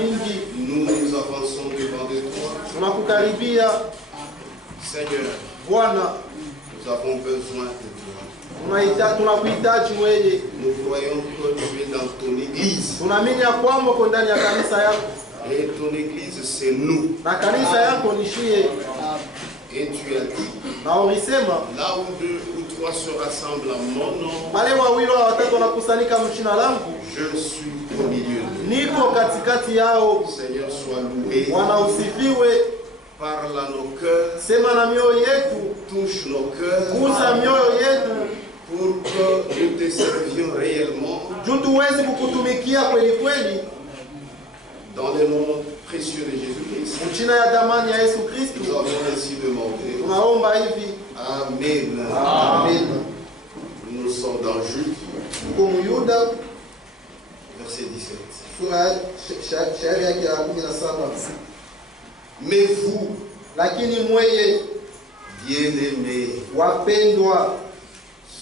mingi. Nous nous avançons devant de toi. Tunakukaribia Seigneur, Bwana, nous avons besoin de toi. Tunakuhitaji wewe. Nous croyons que tu es dans ton église. Tunaamini ya kwamba uko ndani ya kanisa yako. Et ton église, c'est nous. Na kanisa yako ni shie. Et tu as dit, Na ulisema là où deux ou trois se rassemblent en mon nom, wale wawili au watatu wanakusanyika mjina langu, je suis au milieu d'eux. niko katikati yao. Seigneur, sois loué. Bwana usifiwe. Parle à nos cœurs. Sema na mioyo yetu. Touche nos cœurs. Gusa mioyo yetu. Pour que nous te servions réellement. Juu tuweze kukutumikia kweli kweli. Dans le nom précieux de Jésus-Christ. Mchina ya damani ya Yesu Kristo. Nous avons ainsi demandé. Tunaomba hivi. Amen. Amen. Nous sommes dans Jude. Tuko Myuda. Verset 17. Shairi yake ya 17. Mais vous, lakini mweye bien-aimés, wapendwa,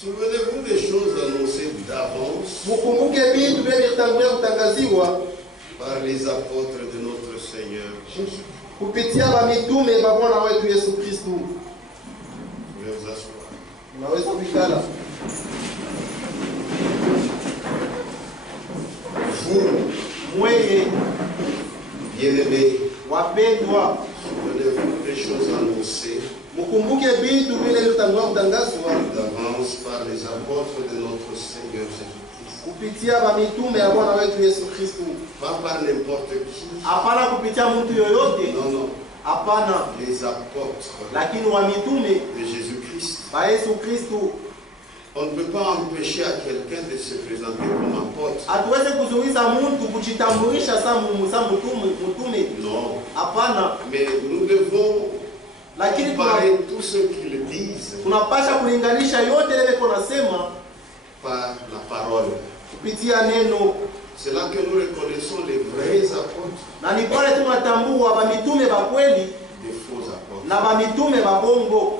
souvenez-vous des choses annoncées d'avance mukumbuke bintu vile vitangulia kutangaziwa par les apôtres de notre Seigneur Jésus. kupitia mitume wa Bwana wetu Yesu Kristo. Vous pouvez vous asseoir. Unaweza kuikala. Vous, mweye bien-aimés, wapendwa, souvenez-vous des choses annoncées mukumbuke bintu vile vitangulia kutangazwa d'avance par les apôtres de notre Seigneur Jésus-Christ. kupitia mitume ya Bwana wetu Yesu Kristo. Pas par n'importe qui. Hapana kupitia mtu yoyote. Non, non. Hapana. Les apôtres Lakini wa mitume de Jésus-Christ. ba Yesu Kristo. On ne peut pas empêcher à quelqu'un de se présenter comme apôtre. Hatuweze kuzuiza mtu kujitambulisha sa mtume. Non. Hapana. Mais nous devons lakini comparer tout ce qu'ils disent tunapasha kulinganisha yote ile konasema par la parole. kupitia neno. C'est là que nous reconnaissons les vrais apôtres. Na ni pale tunatambua ba mitume ba kweli des faux apôtres. Na ba mitume ba bongo.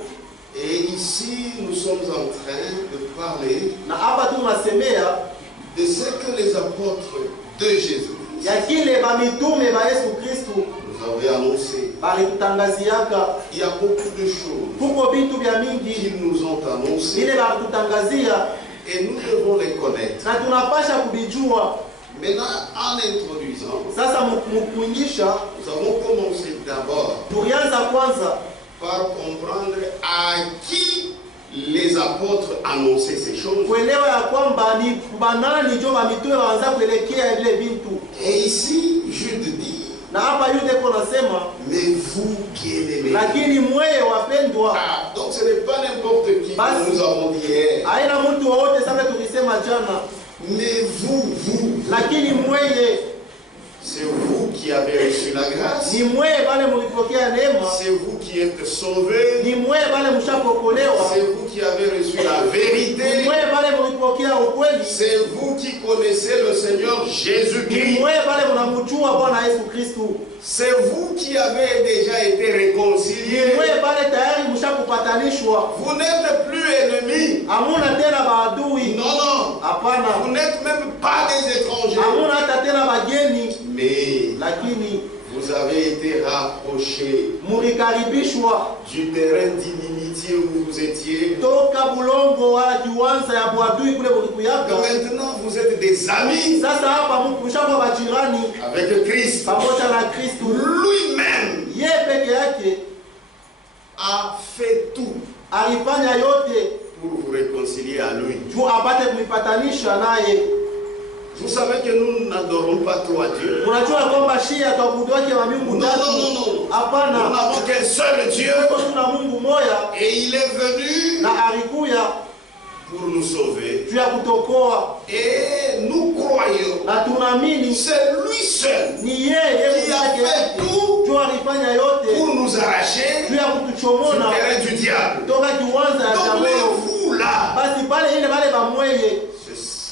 Et ici, nous sommes en train de parler na hapa tunasemea de ce que les apôtres de Jésus ya kile ba mitume ba Yesu Kristo nous avaient annoncé. Balitutangaziaka. Il y a beaucoup de choses kuko bintu vya mingi qu'ils nous ont annoncé. Ile bakutangazia et nous devons les connaître. Na tunapasha kubijua. Maintenant, en introduisant, sasa mukuingisha, nous avons commencé d'abord tulianza kwanza par comprendre à qui les apôtres annonçaient ces choses. Kuelewa ya kwamba ni banani ndio mitume waanza kuelekea ile bintu. Et ici, Jude dit, na hapa Yuda konasema, mais vous bien-aimés. Lakini mweye wapendwa. Donc ce n'est pas n'importe qui que nous avons dit hier. Haina mtu wote sasa tulisema jana. Mais vous. Lakini mweye. C'est vous qui avez reçu la grâce. Ni mweye bale mulipokea neema. C'est vous qui êtes sauvés. Ni mweye bale mshapokolewa. C'est vous qui avez reçu la vérité. Ni mweye bale mulipokea ukweli. C'est vous qui connaissez le Seigneur Jésus-Christ. Ni mweye bale mnamjua Bwana Yesu Kristo. C'est vous qui avez déjà été réconciliés. Ni mweye bale tayari mshakupatanishwa. Vous n'êtes plus ennemis. Hamuna tena maadui. Non. Hapana. Vous n'êtes même pas des étrangers. Hamuna hata tena bageni. Mais lakini vous avez été rapprochés mulikaribishwa du terrain d'inimitié où vous étiez. Toka bulongo wala kiwanza ya bwadui kule bulikuyaka. Maintenant vous êtes des amis. Sasa hapa mkushakuwa bajirani avec Christ. Pamoja na Kristo. Lui-même yeye peke yake a fait tout. Alifanya yote pour vous réconcilier à lui. Juu apate kumipatanisha naye. Vous savez que nous n'adorons pas trop à Dieu. Unajua kwamba shia tuabudu wake wa Mungu tatu. Non. Hapana. Nous n'avons qu'un seul Dieu. Tuna Mungu moja. Et il est venu na alikuya pour nous sauver. Juu ya kutokoa. Et nous croyons. Na tunaamini c'est lui seul. Ni yeye qui a fait tout. Juu alifanya yote. Pour nous arracher. Juu ya kutuchomona. Du terrain du diable. Toka kiwanza ya donc vous là. Basi pale ile wale bamweye.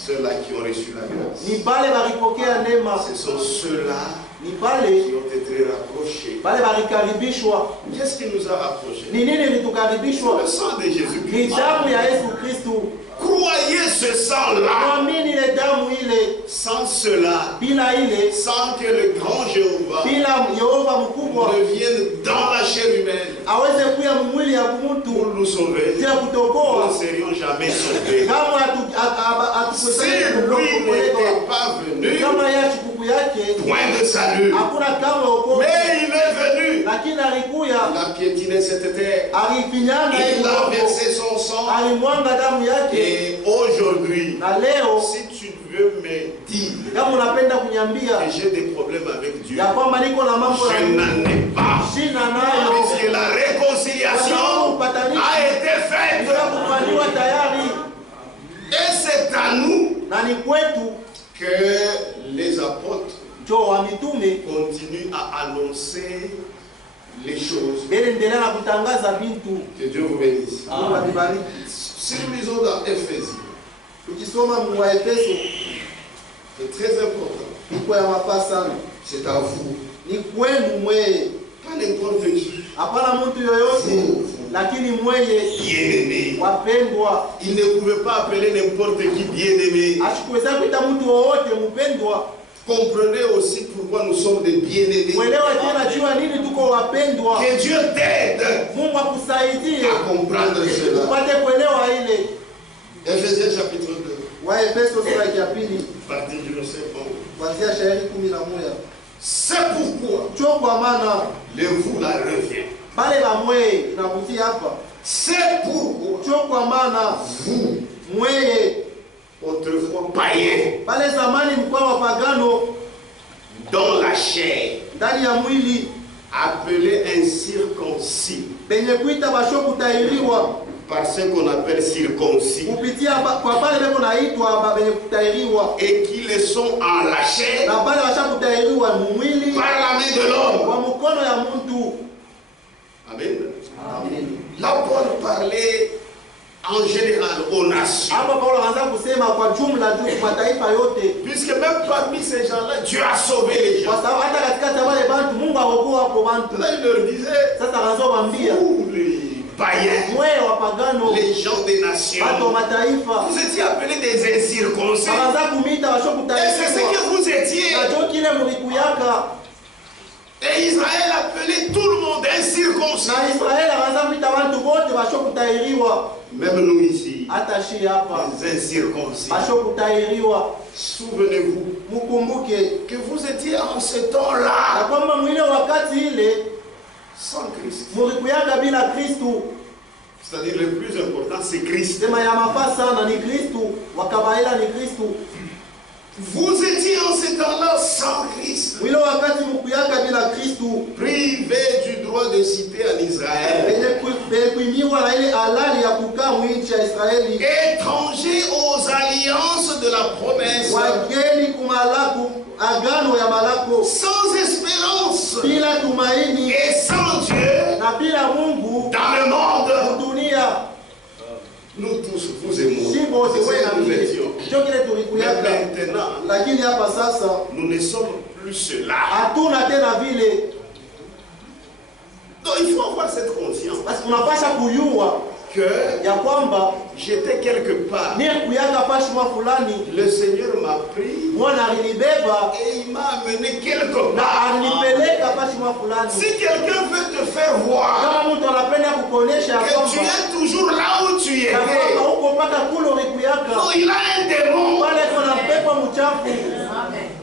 ceux-là qui ont reçu la grâce. ni pale baripokea neema, Ce sont ceux-là ni pale qui ont été rapprochés. pale barikaribishwa. Qu'est-ce qui nous a rapprochés? Ni nini litukaribishwa? Le sang de Ni Jésus-Christ. damu ya Yesu Kristu. Croyez ce sang-là. Mwamini ile damu ile, Sans cela, bila ile, sans que le grand Jéhovah bila Yehova mkubwa ne vienne dans la chair humaine aweze kuya mwili ya pour mtu nous sauver, bila nous kutokoa, ne serions jamais sauvés. kama Si atukusanya lui n'était pas venu, kama ya chikuku yake point de salut. hakuna kama wokovu, Mais il est venu. lakini alikuya Il a piétiné cette terre. alifinyanga Il a ile versé son sang. alimwanga damu yake. Et aujourd'hui, Na leo si tu veux me dire kama unapenda kunyambia que j'ai des problèmes avec Dieu, ya kwamba niko na mambo je n'en ai pas. shina nayo, Puisque la réconciliation a été bila faite. kufanywa tayari, Et c'est à nous na ni kwetu que les apôtres njo wa mitume continuent à annoncer les choses. belendelea na kutangaza bintu. Que Dieu vous bénisse. Mungu atubariki. Si nous lisons dans Éphésiens, Tukisoma mu wa Efeso c'est très important. iko ya mafaa sana, C'est à vous. ni kwenu mweye, Pas n'importe qui. hapana mtu yoyote, lakini mweye Bien-aimé. wapendwa. Il ne pouvait pas appeler n'importe qui bien-aimé. Asikuweza kuita mtu wowote mpendwa. Comprenez aussi pourquoi nous sommes des bien-aimés. Mwelewa tena jua nini tuko wapendwa. Que Dieu t'aide Mungu akusaidie à comprendre cela. upate kuelewa ile. Éphésiens chapitre 2, Wa Efeso sura ya pili partie du verset 11. kuanzia shairi 11. C'est pourquoi Cho kwa maana le vous la revient. pale la mweye inavutia hapa. C'est pourquoi Cho kwa maana vous, mweye autrefois païens, pale zamani mlikuwa wapagano dans la chair, ndani ya mwili, appelés incirconcis, penye kuita basho kutahiriwa par ce qu'on appelle circoncis, kupitia kwa pale beko naitwa benye kutahiriwa, et qui le sont en la chair na pale basha kutahiriwa mwili par la main de l'homme. kwa mkono ya mtu. Amen. Amen. Là, Paul parlait en général aux nations. Hapa Paulo anaanza kusema kwa jumla juu kwa mataifa yote, Puisque même parmi ces gens-là, Dieu a sauvé les kwa gens. sababu hata katikati ya wale bantu Mungu aokoa hapo bantu. Là, il leur disait, Sasa anaanza kuambia vous les païens, mwe wapagano, les gens des nations, watu wa mataifa, vous étiez appelés des incirconcis. anaanza kumita basho Et c'est ce kutahiriwa que vous étiez. na jo kile mlikuyaka. Et Israël appelait tout le monde incirconcis. Na Israeli anaanza kuita bantu wote basho kutahiriwa, Même nous ici, hata shi hapa les incirconcis. basho kutahiriwa. Souvenez-vous Mukumbuke que vous étiez en ce na temps-là kwamba mwile wakati ile sans Christ. mulikuyaka bila Kristu. C'est-à-dire le plus important, c'est Christ. Sema ya mafaa sana ni Kristu, wakabaila ni Kristu. Vous étiez en ce temps-là sans Christ, Mwile wakati mukuyaka bila Kristu, privés du droit de citer en Israël, penye kuimiwa na ile halali ya kukaa mwinchi ya Israeli, étrangers aux alliances de la promesse, wageni kumalaku agano ya malako, sans espérance bila tumaini et sans Dieu na bila Mungu dans le monde. dunia. Nous tous, vous et moi, Si wote c'est wewe ce na que nous mimi étions. ndio kile Mais tulikuyaka, maintenant, lakini hapa sasa nous ne sommes plus cela. hatuna tena vile. Donc il faut avoir cette conscience Basi tunapasha kuyua que ya kwamba j'étais quelque part. ni kuyaka pashima fulani, Le Seigneur m'a pris Bwana alinibeba et il m'a amené quelque na part. alinipeleka pashima fulani. Si quelqu'un veut te faire voir Kama mtu anapenda kukuonesha ya que tu kwamba es toujours là où tu ya kwamba étais, huko mpaka kule ulikuyaka, non, il a un démon. pale kuna pepo mchafu,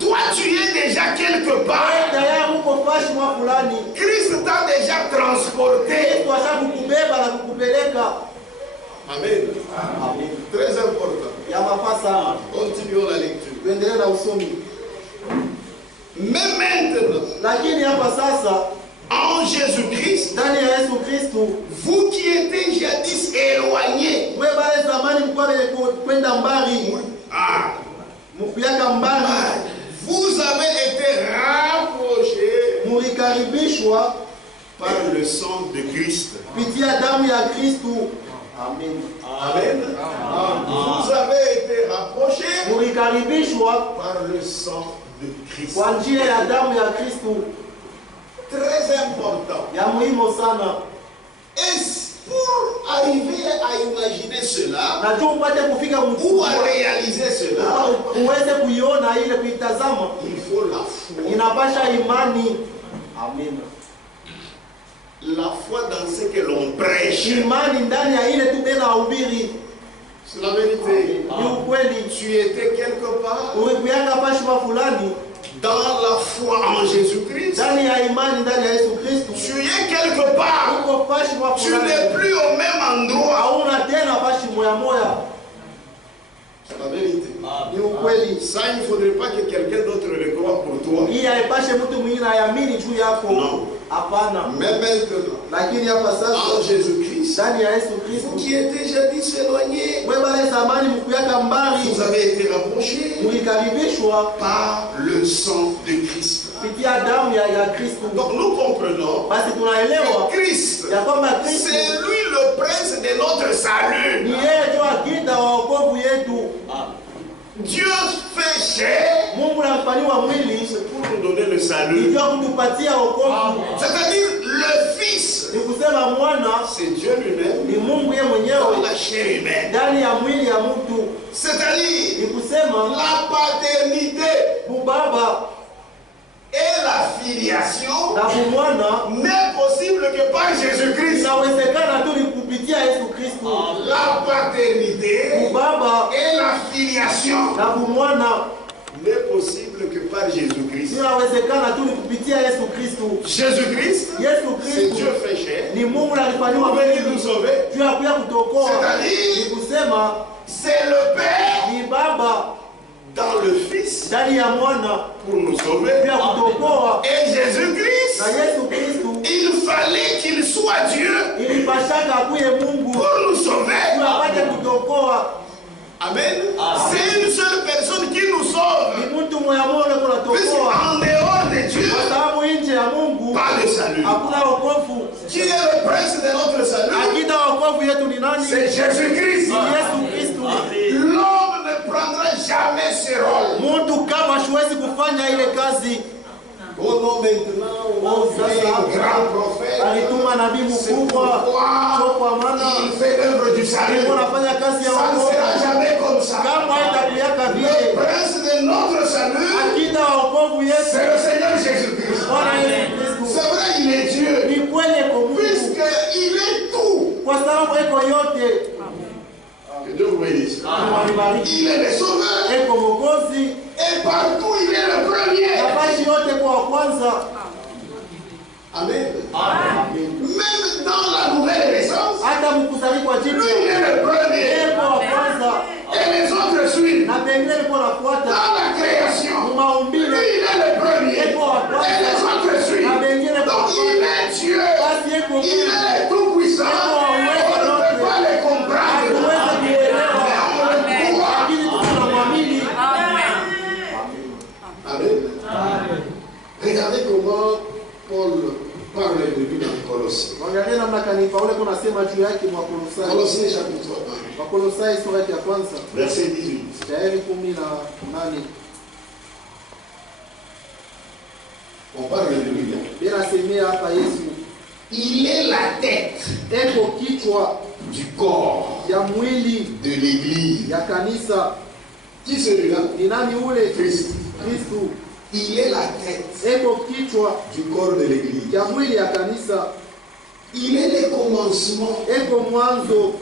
Toi, tu es déjà quelque part. wewe tayari huko pashima fulani. Christ t'a déjà transporté. Yesu ashakukubeba na kukupeleka. Amen. Amen. Très important. Ya mafaa sana. Continuons la lecture. Tuendelee na usomi. Mais maintenant, Lakini hapa sasa en Jésus-Christ, ndani ya Yesu Kristu, vous qui étiez jadis éloignés, wewe bale zamani mlikuwa kwenda mbali, ah, mkuyaka mbali, vous avez été rapprochés mulikaribishwa par le sang de Christ, kupitia damu ya Kristu, Amen. Amen. Vous avez été rapprochés Mulikaribishwa par le sang de Christ. kwa njia ya damu ya Kristo. Très important. Ya muhimu sana. Et pour arriver à imaginer cela, Najua upate kufika ou à réaliser cela, uweze kuiona ile kuitazama, il faut la foi. inapasha imani. Amen. La foi dans ce que l'on prêche. Imani ndani ya ile tubena ubiri. C'est la vérité. Ni ukweli. Tu étais quelque part Uwekuyanga pashwa fulani dans la foi en Jésus-Christ. ndani ya imani ndani ya Yesu Kristo. Tu es quelque part. Uko pashwa Tu fulani. n'es plus au même endroit. Hauna tena pashi moya moya. C'est la vérité. Ni ukweli. Ça, il ne faudrait pas que quelqu'un d'autre le croie pour toi. Hii haipashe mtu mwingine ayamini juu yako. Non. Hapana. Mais maintenant, Lakini hapa en sasa Jésus-Christ, ndani ya Yesu vous Kristo, qui étiez jadis éloignés, wewe bale zamani mkuyaka mbali, vous avez été rapprochés mulikaribishwa par le sang de Christ. kupitia damu ya Kristo. Donc nous comprenons Basi tunaelewa que Christ, ya kwamba Kristo c'est lui le prince de notre ni salut. yeye ndio akida wa wokovu yetu. Dieu fait chair, Mungu anafanywa mwili c'est pour nous donner le salut. ili kutupatia wokovu. C'est-à-dire le Fils, Ni kusema mwana c'est Dieu lui-même ni Mungu yeye dans mwenyewe la chair humaine. ndani ya mwili ya mtu. C'est-à-dire Ni kusema la paternité bubaba et la filiation na bumwana n'est possible que par Jésus-Christ. inawezekana tu ni kupitia Yesu Kristo. La paternité Bubaba et la filiation na bumwana n'est possible que par Jésus-Christ. inawezekana tu ni kupitia Yesu Kristo. Jésus-Christ, Yesu c'est Kristo Dieu fait chair ni Mungu alifanywa pour venir nous mwili sauver. juu ya kuya kutokoa. C'est-à-dire, Ni kusema c'est le Père ni Baba dans le Fils ndani ya mwana pour nous juu sauver. ya kutokoa. Et Na Jésus-Christ, Yesu Kristo il fallait qu'il soit Dieu ilipashaka akuye Mungu pour nous sauver. juu apate kutokoa. Amen. C'est une seule personne qui nous sauve. Ni mtu moya moja Puisque kunatokoa, en dehors de Dieu, kwa sababu nje ya Mungu pas de salut. hakuna wokovu. Qui est le prince de notre salut? Akida wokovu yetu ni nani? C'est Jésus-Christ. Ni Yesu Kristo. L'homme ne prendra jamais ce rôle. Mtu kama hawezi kufanya ile kazi. Oh non, maintenant, on fait un grand prophète. Alituma nabii mkubwa kwa maana Il fait l'œuvre du salut. anafanya kazi ya Ça ne wokovu. sera jamais comme ça. Kama haitakuweka Le vile, prince de notre salut, akida wokovu yetu c'est le Seigneur Jésus-Christ. Bwana Yesu Kristo C'est vrai, il est Dieu. ni kweli eko Mungu, Puisqu'il est tout. kwa sababu eko yote. Que Dieu vous bénisse. Mwalibariki Il est le sauveur. eko Mwokozi, Et partout, il est le premier. nafasi yote kwa wa kwanza. Amen. Même dans la nouvelle naissance, Hata mkusanyiko lui, jipya il est le premier. eko wa kwanza Et les autres suivent. na pengine liko nafuata Dans la création, lui, maumbile il est le premier. eko wa Et kwanza les autres na suivent. pengine Donc, il est Dieu. basi eko Il Mungu. est tout-puissant. On ne peut pas les comprendre. Hatuwezi kuelewa, Mais on le croit. lakini tunamwamini. Amen. Regardez comment Paul parle de lui dans Colossiens. Angalia namna kani Paulo kunasema juu yake mwa Kolosai. Colossiens chapitre 1, Wakolosai sura ya kwanza verset 18. shairi 18. On parle de lui. Binasemea hapa Yesu Il est la tête eko kichwa du corps ya mwili de l'église. ya kanisa. Qui celui-là? Ni nani ule? Christ. Kristu. Il est la tête Eko kichwa du corps de l'église. ya mwili ya kanisa. Il est le commencement, Eko mwanzo,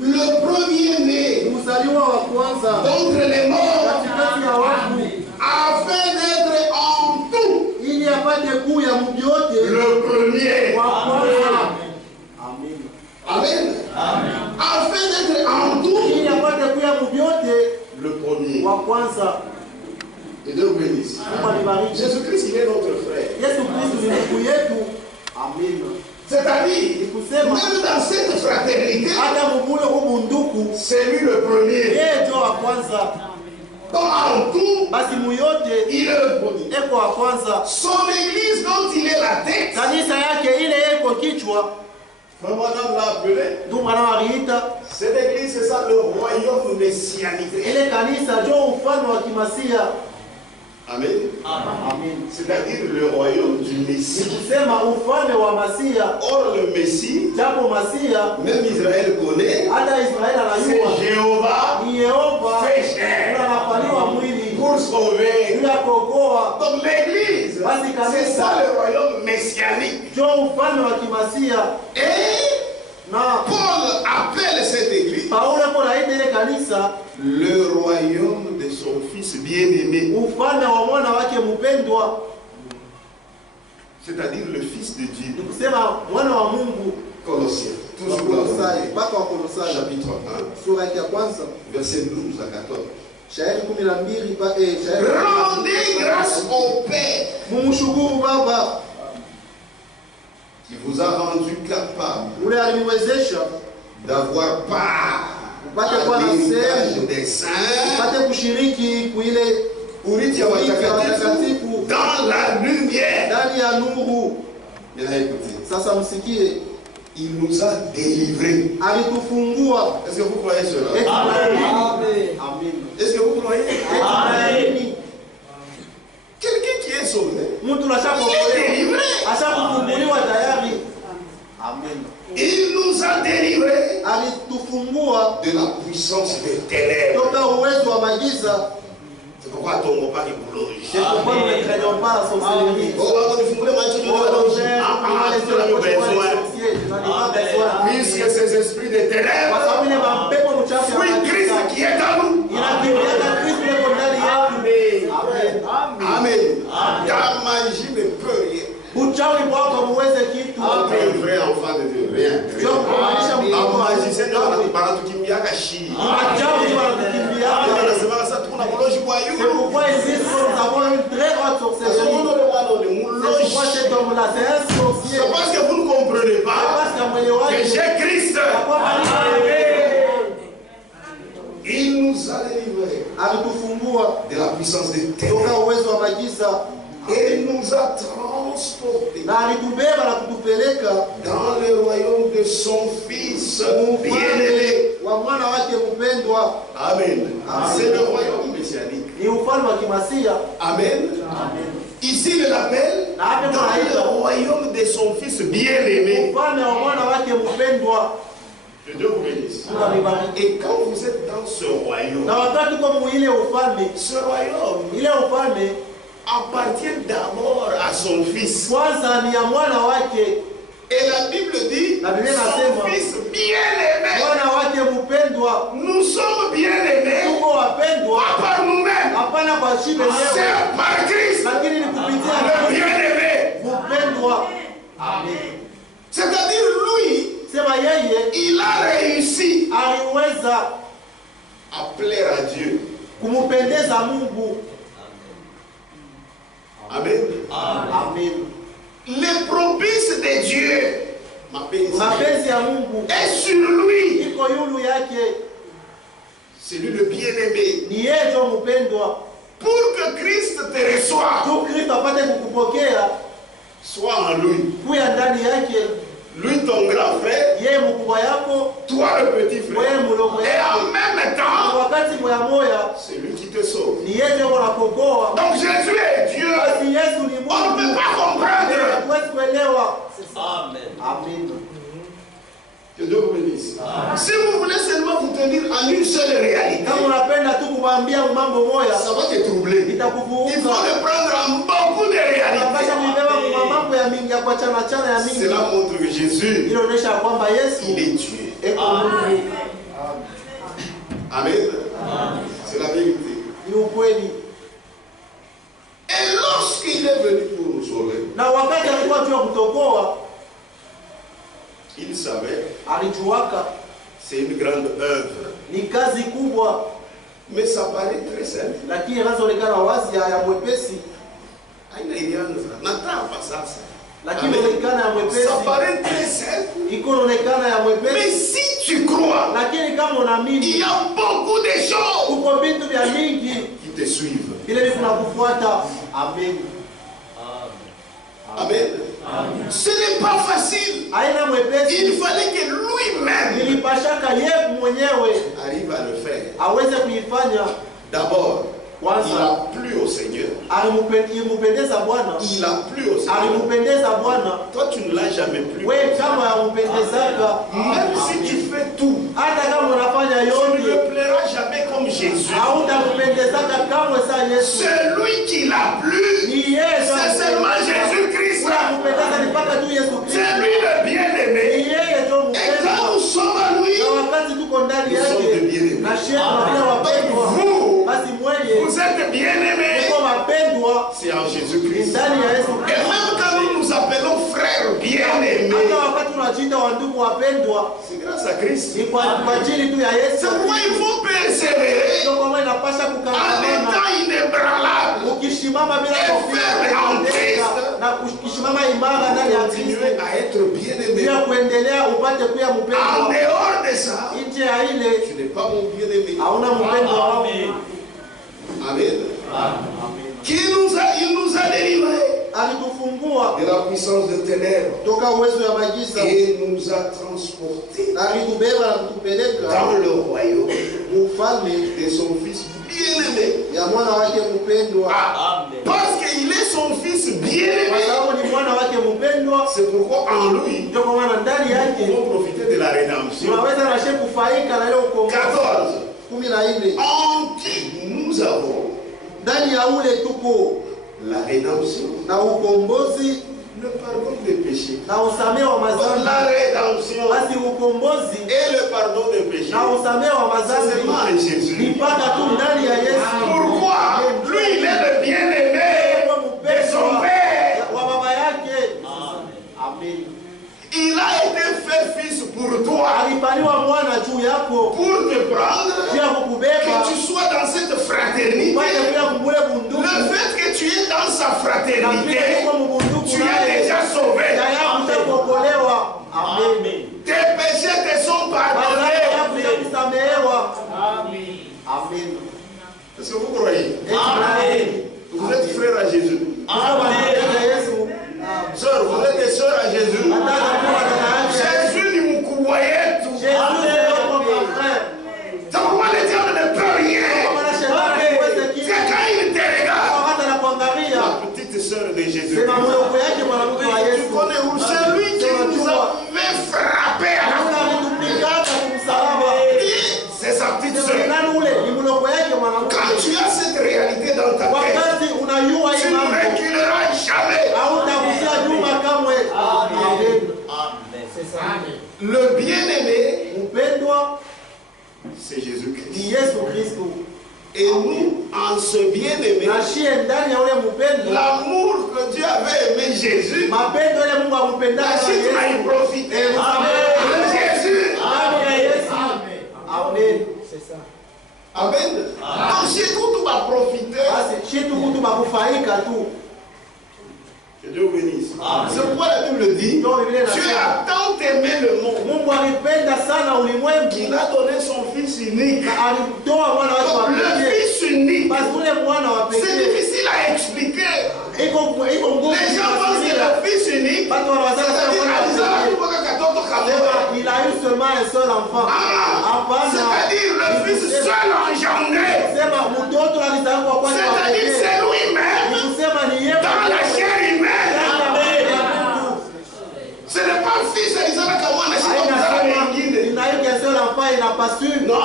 le premier-né mzaliwa wa kwanza d'entre les morts, katikati ya wafu, afin d'être en tout ili apate kuu ya mubyote le premier. wa kwanza. Amen. Amen. Afin d'être en tout Ili apate kuu ya mubyote le premier. wa kwanza. Et Dieu vous bénisse. Mungu alibariki. Jésus-Christ, il est notre frère. Yesu Kristo ni ndugu yetu. Amen. C'est-à-dire, Ni kusema même dans cette fraternité, hata mumule ubunduku c'est lui le premier. yeye ndio wa kwanza. Donc en tout, Basi muyote il est le premier. eko wa kwanza. Son église dont il est la tête, Kanisa yake ile eko kichwa, Frère Branham l'a appelé. Ndugu Branham aliita Cette église, c'est ça le royaume messianique. ile kanisa ndio ufalme wa kimasia. Amen. Amen. C'est-à-dire le royaume du Messie. Kusema ufalme wa Masia. Or le Messie, Japo Masia, même Israël connaît, hata Israeli anajua c'est Jéhovah ni Yehova fait chair anafanywa mwili pour sauver. ili akokoa. Donc l'église, Basi kanisa. c'est ça le royaume messianique. Ndio ufalme wa kimasia. Et Na Paul appelle cette église Paulo hapo anaita ile kanisa le royaume de son fils bien-aimé. ufalme wa mwana wake mpendwa, C'est-à-dire le fils de Dieu. ni kusema mwana wa Mungu. Colossiens. Toujours Wakolosai, mpaka Wakolosai chapitre 1, sura ya kwanza verset 12 à 14. shairi 12 Rendez grâce au Père Mumshukuru Baba qui vous a rendu capable ule aliniwezesha d'avoir part upate kuwa à na l'héritage sehemu, des saints, upate kushiriki kuile urithi ya watakatifu watakatifu dans la lumière. ndani ya nuru. Bien écoutez, Sasa msikie, il nous a délivrés. alitufungua. Est-ce que vous croyez cela? Eti tunaamini. Amen. Amen. Est-ce que vous croyez? Eti tunaamini. Quelqu'un qui est sauvé, Mtu il est ashakuokolewa, délivré. ashakufunguliwa tayari. Amen. Il nous a délivrés Alitufungua de la puissance des ténèbres. toka uwezo wa magiza. C'est pourquoi ton repas est boulot. C'est pourquoi nous ne craignons pas son Seigneur. Oh, on va nous macho Oh, de Père, nous allons laisser le prochain mois de sorcier. Je n'en ai pas besoin. puisque ces esprits de Kwa ténèbres sababu ile mapepo mchafu ya fuient Christ magiza qui est en nous. inakimbiaga Kristo yuko ndani yetu. Amen. Amen. Ta magie ne peut rien. Uchawi wako muweze kitu. Tu es un vrai enfant de Dieu. Rien. Sio kumaanisha mtoto wa Magicien ndio Mungu. wanatukimbiaka shi. Wachawi ndio wanatukimbiaga. Wanasema sasa tuko na koloji kwa C'est yule. pourquoi ici nous avons une très haute Sasa sorcellerie. mwana ule mwana ule C'est muloji. pourquoi cet homme-là, c'est un sorcier. C'est parce que vous ne comprenez C'est pas parce qu'à mwelewaji que j'ai Christ. Il nous a délivrés alitufungua de la puissance des toka ténèbres uwezo wa magiza et nous a transportés na alitubeba na kutupeleka dans le royaume de son Fils bien-aimé. wa mwana wake mpendwa. Amen. C'est le royaume messianique. Ni ufalme wa kimasia. Amen. Ici, il l'appelle dans le royaume de son Fils bien-aimé. Ufalme wa mwana wake mpendwa. Que Dieu vous bénisse. Mungu amebariki. Et quand vous êtes dans ce royaume, Na wakati kwa ile ufalme, ce royaume ile ufalme appartient d'abord à son Fils. kwanza ni ya mwana wake, Et la Bible dit, La Bible son nasema, Fils bien-aimé. mwana wake mpendwa. Nous sommes bien-aimés, Tuko wapendwa, pas par nous-mêmes, hapana kwa shibe c'est leo, par Christ, lakini ni kupitia le bien-aimé. mpendwa. Amen. C'est-à-dire, lui, Sema yeye il a réussi aliweza à plaire à Dieu. kumpendeza Mungu. Amen. Amen. Les propices de Dieu, Mapenzi ya Mungu est sur lui. iko yulu yake, C'est lui le bien-aimé. ni yeye ndio mpendwa. Pour que Christ te reçoive, Tu Kristo apate kukupokea, sois en lui. kuya ndani yake, Lui, ton grand frère, yeye mkubwa yako, toi, le petit wewe frère. mdogo Et yako. en même Na temps, wakati moya moya c'est lui qui te sauve. ni yeye ndio anakokoa. Donc Jésus est Dieu. Basi Yesu ni On ne peut Mungu. pas comprendre. Hatuwezi kuelewa. Amen. Amen. Que Dieu vous bénisse. Si vous voulez seulement vous tenir en une seule réalité, Kama unapenda tu kumwambia mambo moya, ça va te troubler. Il faut itakuvuuza. le prendre en beaucoup de Unapasha réalités. kuibeba kwa mambo ya mingi, ya kuachana chana ya mingi. Cela montre que Jésus, Ile inaonyesha kwamba Yesu il est Dieu. eko Mungu. Amen. C'est la vérité. Ni ukweli. Et lorsqu'il est venu pour nous sauver, Na wakati alikuwa juu ya kutokoa, il savait alijuaka c'est une grande œuvre. ni kazi kubwa, Mais ça paraît très simple. lakini inazoonekana wazi ya mwepesi, Aina ilianza. Nataka sasa. lakini Amen. inaonekana ya mwepesi, Ça paraît très simple. iko inaonekana ya Mais mwepesi, si tu crois, lakini kama il unaamini, y a beaucoup de choses kuko vitu vya mingi qui te suivent. vile vitu nakufuata. Amen. Amen. Ce n'est pas facile. haina mwepesi. Il fallait que lui-même Ilipashaka yeye mwenyewe arrive à le faire. aweze kuifanya. D'abord, il Kwanza a plu au Seigneur. alimpendeza Bwana, Il a plu au Seigneur. alimpendeza Bwana. Toi, tu ne l'as jamais plu. Wewe kama yampendezaka, Même si tu fais tout, hata kama unafanya tu ne yote, le plairas jamais comme Jésus. hautampendezaka kamwe saa Yesu. Celui qui l'a plu, Ni Yesu. c'est seulement Jésus-Christ. Unampendeza ni mpaka tu Yesu Kristo. C'est lui le Ni bien-aimé. yeye ndio Et quand mpendwa. nous sommes à lui, Na wakati tuko ndani nous sommes yake de bien-aimés. na shehe tunapia wapendwa, Vous, basi mweye vous êtes bien-aimés. uko wapendwa C'est en ni Jésus-Christ. ndani ya Yesu Et Kristo. même quand nous nous appelons frères bien-aimés, Hata wakati tunajiita wandugu wapendwa, c'est grâce à Christ. ni kwa ajili tu ya Yesu. C'est pourquoi il faut persévérer Ndio kwa maana inapasha en kukangamana, étant inébranlable. ukisimama bila kofia na kusimama imara ndani ya Kristo, Continuer à être bien-aimé. pia kuendelea upate kuya En mpendwa. dehors de ça, Nje ya ile tu n'es pas mon bien-aimé. hauna mpendwa wangu. Amen. Il nous a délivrés Alitufungua de la puissance de ténèbres toka uwezo ya magiza et nous a transportés na alitubeba na kutupeleka dans le royaume ufalme de son fils bien-aimé. ya mwana wake mpendwa. Parce qu'il est son fils Kwa bien-aimé. sababu ni mwana wake mpendwa, C'est pourquoi en lui, ndio kwa maana ndani nous yake pouvons profiter de la rédemption. tunaweza na shehe kufaika na leo ukombozi. 14. 14 En qui nous avons ndani ya ule tuko la rédemption, na ukombozi le pardon des péchés. na usamehe wa mazambi. La rédemption Basi ukombozi et le pardon des péchés. na usamehe wa C'est mazambi seulement en ni Jésus. mpaka tu ndani ya Yesu. Pourquoi? Lui, il est le bien-aimé de son Père. wa baba yake. Amen. Il a été fait fils pour toi, Alifanywa mwana juu yako pour te prendre, pia kukubeba que tu sois dans cette fraternité. upate kuya kumule bunduku Le fait que tu es dans sa na pia fraternité, uko mbunduku tu es naye déjà sauvé. tayari utakuokolewa. Amen. Tes péchés te sont Madhambi pardonnés. yako yakusamehewa. Amen. Est-ce que vous croyez? Amen. Vous êtes frères à Jésus. Sœurs, vous êtes des sœurs à Jésus. Jésus ni mkubwa yetu. C'est pourquoi le diable ne peut rien. C'est quand il te regarde. La petite sœur de Jésus. Tu connais où? C'est lui qui nous avait frappé à la croix. C'est sa petite sœur. Quand tu as cette réalité dans ta tête, tu ne reculeras jamais. Le bien-aimé, c'est Jésus-Christ. Et nous, en ce bien-aimé, l'amour que Dieu avait aimé Jésus, la suite va y profiter. Jésus. Amen. Amen. Donc, chez tout, tout va profiter. Que Dieu vous bénisse. C'est pourquoi la Bible dit, Dieu a tant aimé le monde qu'il a donné son Fils unique. Donc, le Fils unique, c'est difficile à expliquer. Les gens pensent que le Fils unique, il a eu seulement un seul enfant. c'est-à-dire le Fils seul engendré. C'est-à-dire c'est lui-même dans la chair humaine. Ce n'est pas le Fils d'Isaac Kawana, non,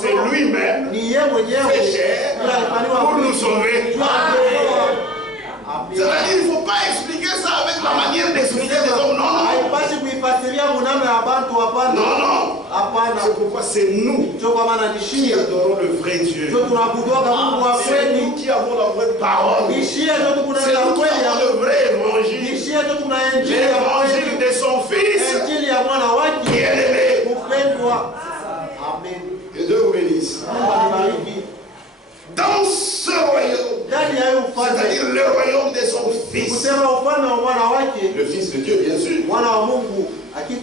c'est lui-même fait chair pour nous sauver. C'est-à-dire il ne faut pas expliquer ça avec la manière d'expliquer des hommes. Non, non. C'est pourquoi c'est nous qui adorons le vrai Dieu. C'est nous qui avons la vraie parole. C'est nous qui avons le vrai évangile. L'évangile de son Fils qui est aimé. Que Dieu vous bénisse. Dans ce royaume, c'est-à-dire le royaume de son Fils, le Fils de Dieu bien sûr,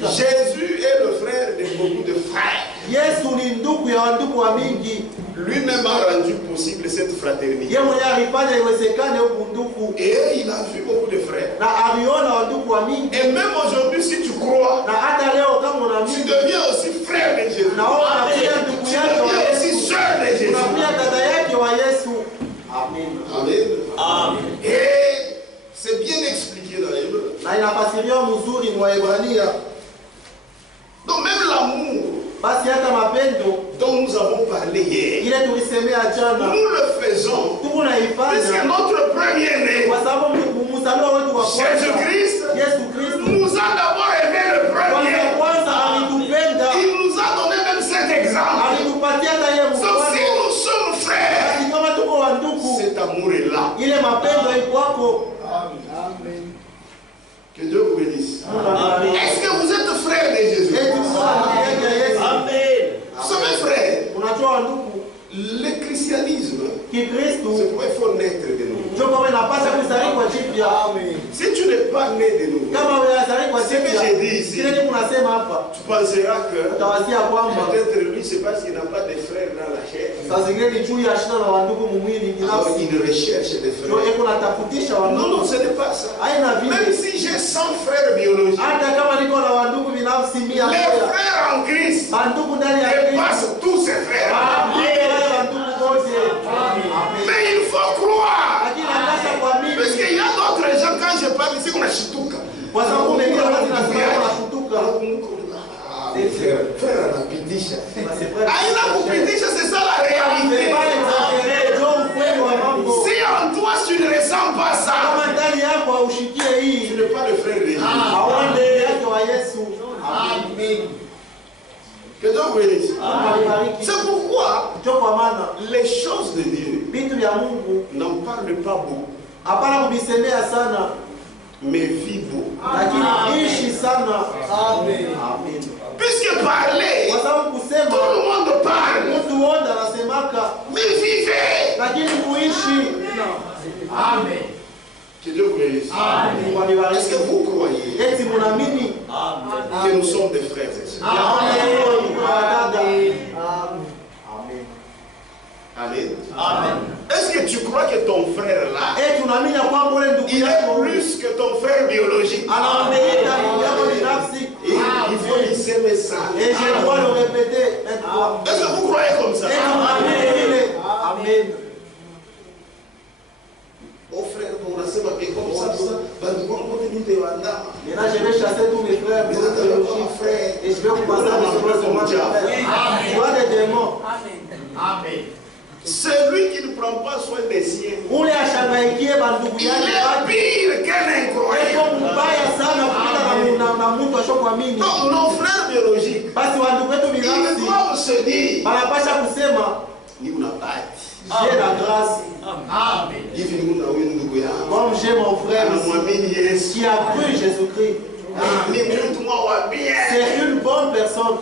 Jésus est le frère de beaucoup de frères. Lui-même a rendu possible cette fraternité. Et il a vu beaucoup de frères. wa mingi. Et même aujourd'hui, si tu crois, Na hata leo kama tu unaamini, deviens aussi frère de Jésus. na wewe unakuwa Tu ndugu yake wa deviens aussi Yesu. sœur de Jésus. Unakuwa dada yake wa Yesu. Amen. Amen. Amen. Et c'est bien expliqué dans l'Hébreu. Na inafasiriwa mzuri mwa Waebrania. Donc même l'amour Basi hata mapendo dont nous avons parlé hier, ile tulisemea jana nous le faisons puisque tunaifanya notre premier-né, kwa sababu mzaliwa wetu wa kwanza Jésus-Christ, Yesu Kristo nous a d'abord aimé le premier. kwanza alitupenda, Il nous a donné même cet exemple. alitupatia hata yeye Donc mfano. si nous sommes frères, Basi kama tuko wa ndugu, cet amour est là. ile mapendo iko kwako. Que Dieu vous bénisse. Amen. Est-ce que vous êtes frères de Jésus? Eti mko na ndugu yake Yesu. Vous savez, frères, Unajua wa ndugu, le christianisme, Kikristo c'est pourquoi il faut naître de nouveau. ndio kama inapaswa kuzaliwa jipya. Si tu n'es pas né de nouveau, Kama unazaliwa c'est ce que jipya, j'ai dit ici. kile kitu unasema hapa, Tu penseras que utawasia kwamba peut-être lui, c'est parce qu'il n'a pas de frères dans la chair. saa zingine ni juu ya shida na wandugu mumwili Alors binafsi. il recherche des Ndio frères. eko natafutisha Non, wandugu. non, ce n'est pas ça. Haina Même vile. si j'ai 100 frères biologiques, Hata kama niko na wandugu binafsi les 100, frères en Christ bandugu ndani ya dépassent Kristo. tous ces frères. Wale bandugu wote. Amen. Mais il faut croire. Lakini anataka kuamini. Parce qu'il y a d'autres gens, quand je parle ici, on a chituka. Kwa sababu wengine wanasikia wanashutuka. Frère anapitisha. Na c'est vrai. Aina kupitisha, c'est ça la réalité. C'est pas exagéré, ndio ukweli wa mambo. Si en toi tu ne ressens pas ça, Kama ndani yako haushikie tu hii, n'es pas le frère de Jésus. haone yake wa Yesu. Amen. Que Dieu vous bénisse. Alibariki. C'est pourquoi Ndio kwa maana les choses de Dieu vitu vya Mungu n'en parlent pas beaucoup, hapana kuvisemea sana, mais vivent beaucoup. lakini ishi sana. Amen. Amen. Puisque parler, Kwa sababu tout kusema le monde parle, mtu wote anasemaka, mais vivez. lakini kuishi. Amen. Que Dieu vous bénisse. Amen. Kwa Est-ce nibariki. que vous croyez Eti munaamini que nous sommes des frères et sœurs? Amen. Amen. Est-ce que tu crois que ton frère là, Eti unaamini ya kwamba ule ndugu il est yako plus que ton frère biologique? anampenda ndugu yako binafsi? Et il faut lui s'aimer ça. Et je dois le répéter maintes fois. Est-ce que vous croyez comme ça? Eti unaamini vile? Amen. Oh frère, on a ça, mais comme ça, bah, nous allons continuer de voir. Maintenant, je vais chasser tous mes frères biologiques et je vais commencer à recevoir seulement des frères. Tu vois des démons. Amen. Celui qui ne prend pas soin des siens, Ule ashangaikie bandugu il yake est bado. pire qu'un Eko incroyable. mbaya sana kupita na mtu ashokuamini. Donc nos frères biologiques, Basi wandugu wetu ils binafsi doivent se dire, wanapasha kusema ni una bahati. j'ai la grâce. Amen. Hivi ni una huyu ndugu yangu. Comme j'ai mon frère ici Anamwamini Yesu. qui a cru Jésus-Christ. Ni mtu mwa wa bien. C'est une bonne personne.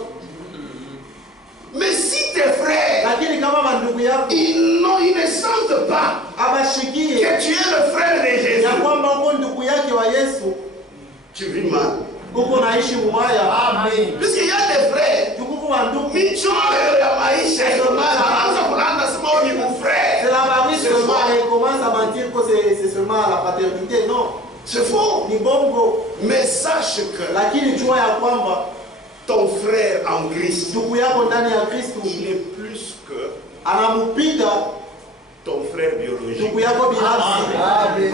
Mais si tes frères, Lakini kama bandugu yako ils ne sentent pas abashikie que tu es le frère de Jésus, ya kwamba uko ndugu yake wa Yesu, tu vis mal. uko naishi mbaya. Amen. Puisqu'il y a des frères, Tukufu wa ndugu, michoyo ya maisha anaanza kulanda sema ni mon c'est frère. la varie seulement et commence à mentir que c'est seulement la paternité. Non, C'est faux. ni bongo. Mais sache que Lakini jua ya kwamba ton frère en Christ, ndugu yako ndani ya Kristo il est plus que anamupita ton frère biologique. ndugu yako binafsi. Amen.